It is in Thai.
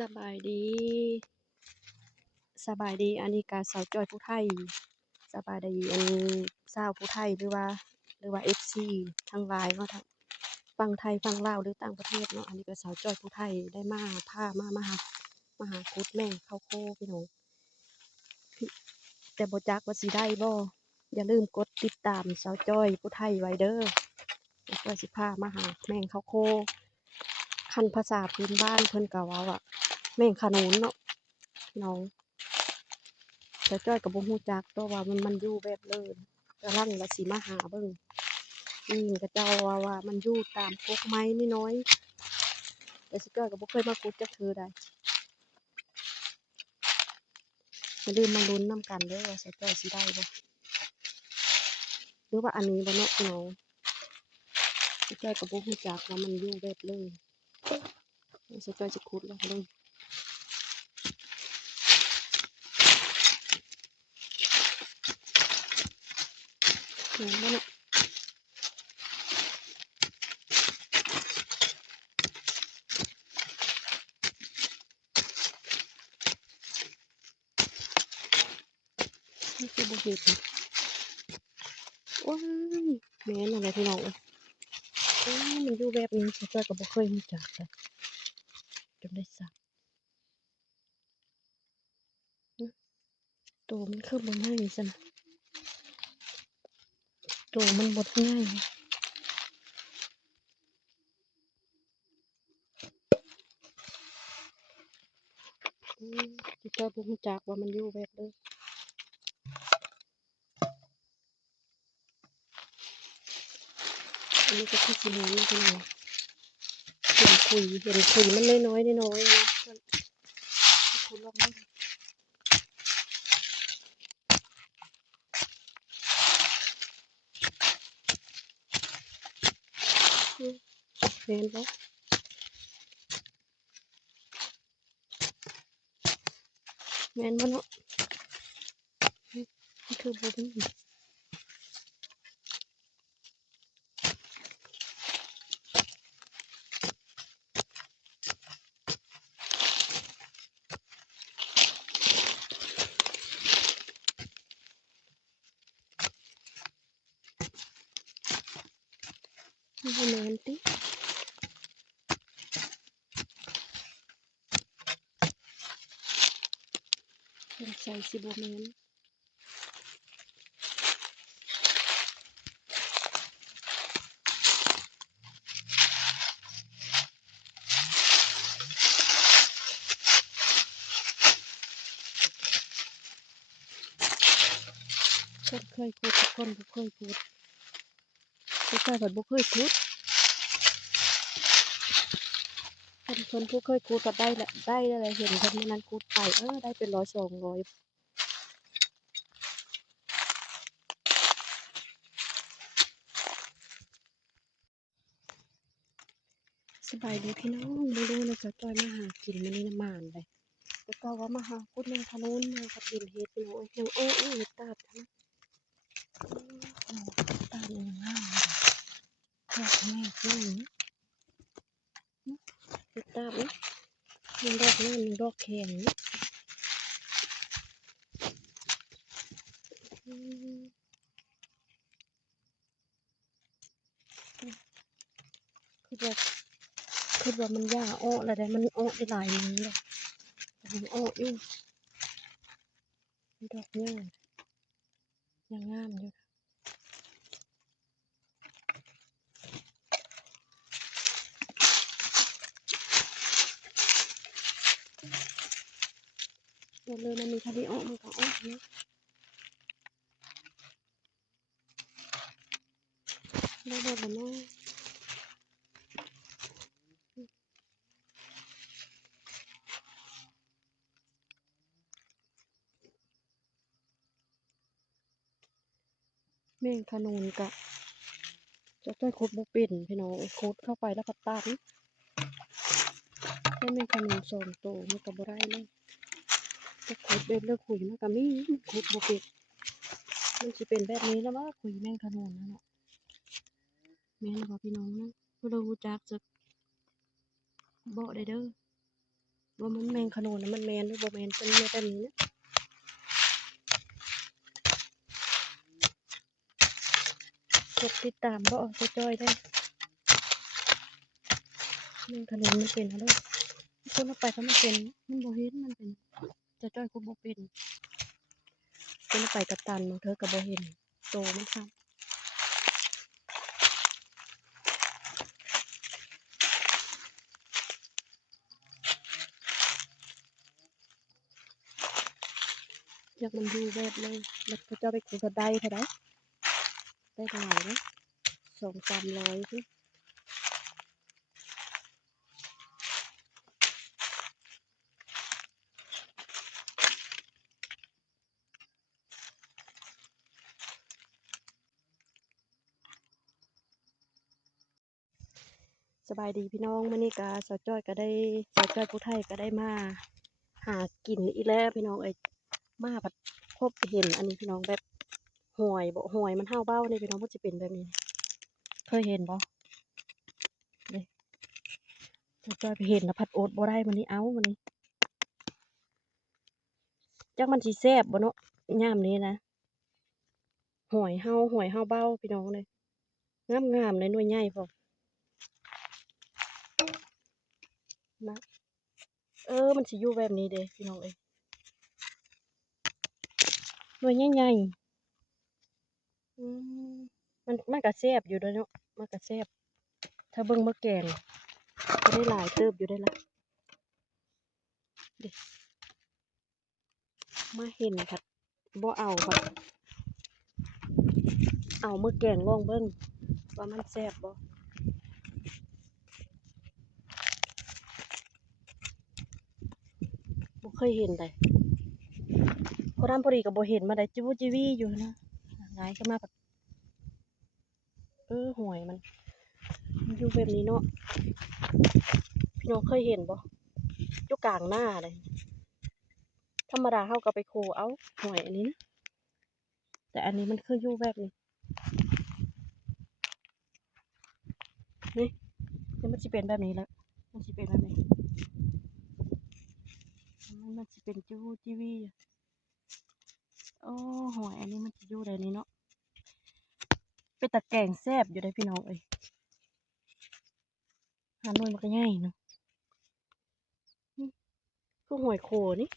สบายดีสบายดีอันนี้ก็สาวจ้อยผู้ไทยสบายดีอันสาวผู้ไทยหรือว่า FC ทั้งหลายเนาะทั้งฝั่งไทยฝั่งลาวหรือต่างประเทศเนาะอันนี้ก็สาวจ้อยผู้ไทยได้มาพามาหาคุดแม่งข้าวโพพี่น้องพี่แต่บ่จักว่าสิได้บ่อย่าลืมกดติดตามสาวจ้อยผู้ไทยไว้เด้อเพื่อสิพามาหาแม่งข้าวโพคันภาษาพื้นบ้านเพิ่นก็เว้าว่าแม่งขนุนเนาะพี่น้อง แต่จ้อยก็บ่ฮู้จักตัวว่ามันอยู่แบบเลยกำลังว่าสิมาหาเบิ่งก็เจ้าว่ามันอยู่ตามกกไม้น้อยๆแต่สิจ้อยก็บ่เคยมาขุดจักเทื่อใดอย่าลืมมาลุ้นนำกันเด้อว่าสิจ้อยสิได้บ่หรือว่าอันนี้บ่เนาะพี่น้องสิจ้อยก็บ่ฮู้จักว่ามันอยู่แบบเลยสิจ้อยสิขุดแล้วเบิ่งแม่นบ่เนาะนี่คือบ่เห็นโอ้ยแม่นนั่นแหละพี่น้องมันอยู่แบบนี้สิจ้อยก็บ่เคยรู้จักเลยจนได้ซักตัวมันคือบ่ง่ายซั่นน่ะตัวมันบ่ง่ายสิจ้อยบ่รู้จักว่ามันอยู่แบบเลย อันนี้ก็คือสิแม่นนะพี่น้องเห็นขุยมันน้อยๆน้อยๆนะเพิ่นขุดลงมาแม่นบ่แม่นบ่เนาะมันคือบ่มีมันบ่แม่นติสงสัยสิบ่แม่นคนเคยขุดคนบ่เคยขุดผู้ชายเพิ่นบ่เคยขุดคนผู้เคยขุดก็ได้แหละได้แล้วแหละเห็นเพิ่นมื้อนั้นขุดไปได้เป็น100 200สบายดีพี่น้องบ่รู้นะจะจ้อยมาหากินมื้อนี้น้ำหมานเลยแต่ก็ว่ามาหาขุดแม่งขนุนมากับเห็นเฮ็ดพี่น้องยังเฮ็ดตาบทั้งตาบยังงามเลยดอกแม่คือเฮ็ดตาบมันดอกงามมันดอกแข็งคือว่าคือว่ามันย่าอ้อแล้วได้มันอ้อได้หลายมื้อแล้วมันอ้ออยู่ดอกงามยังงามอยู่หมดเลยมันมีทะเลอ้อมันก็อ้อเนาะได้บ่ล่ะเนาะแม่งขนุนกะจะจ้อยขุดบ่เป็นพี่น้องขุดเข้าไปแล้วก็ตัดแค่แม่งขนุน2ตัวมันก็บ่ได้เลยจะขุดแบบเลิกขุยมันก็มีขุดบ่เป็นมันสิเป็นแบบนี้แล้วว่าขุยแม่งขนุนนั่นเนาะแม่นบ่พี่น้องเนาะบ่รู้จักจักบอกได้เด้อ ว่ามันแมงขนุนนะมันแมนหรือบ่แมนเป็นแบบนี้นะกดติดตามบ่จะจอยได้แมงขนุนมันเป็นอะไรคนเอาไปถ้ามันเป็นมันบ่เห็นมันเป็นจะจอยกูบ่เป็นคนเอาไปกับตันบางเธอก็บ่เห็นโตมันซ้ำอยากมันอยู่แบบเลยแล้วเขาจะไปกูก็ได้เท่าไหร่ได้เท่าไหร่นะ200-300พี่สบายดีพี่น้องมื้อนี้ก็สาวจ้อยก็ได้สาวจ้อยผู้ไทยก็ได้มาหากินอีกแล้วพี่น้องเอ้ยมาผัดพบเห็นอันนี้พี่น้องแบบหวยบ่หวยมันเห่าเบ้านี่พี่น้องมันจะเป็นแบบนี้เคยเห็นบ่เลยสาวจ้อยไปเห็นแล้วผัดโอ๊ตบ่ได้มื้อนี้เอามื้อนี้จักมันสิแซ่บบ่เนาะยามนี้นะหวยเห่าเบ้าพี่น้องเลยงามๆเลยหน่วยใหญ่พร้อมนะมันสิอยู่แบบนี้เด้พี่น้องเอ้ยหน่วยใหญ่ๆมันก็แซ่บอยู่เด้อเนาะมันก็แซ่บถ้าเบิ่งมาแกงก็ได้หลายเติบอยู่ได้ละเด้มาเห็นผัดบ่เอาผัดเอามาแกงลองเบิ่งว่ามันแซ่บบ่บ่เคยเห็นเลยพอทำพอดีก็บ่เห็นมาได้จิวูจิวี่อยู่นะหลายก็มาแบบหวยมันอยู่แบบนี้เนาะพี่น้องเคยเห็นบ่อยู่กลางหน้าเลยธรรมดาเฮาก็ไปโคเอาหวยอันนี้นะแต่อันนี้มันคืออยู่แบบนี้นี่มันสิเป็นแบบนี้แล้วมันสิเป็นแบบนี้มันสิเป็นจิวูจิวี่หวยอันนี้มันสิอยู่แบบนี้เนาะเป็นตะแกรงแซ่บอยู่ได้พี่น้องเอ้ยหาหน่วยมันก็ง่ายเนาะคือหวยโคนี่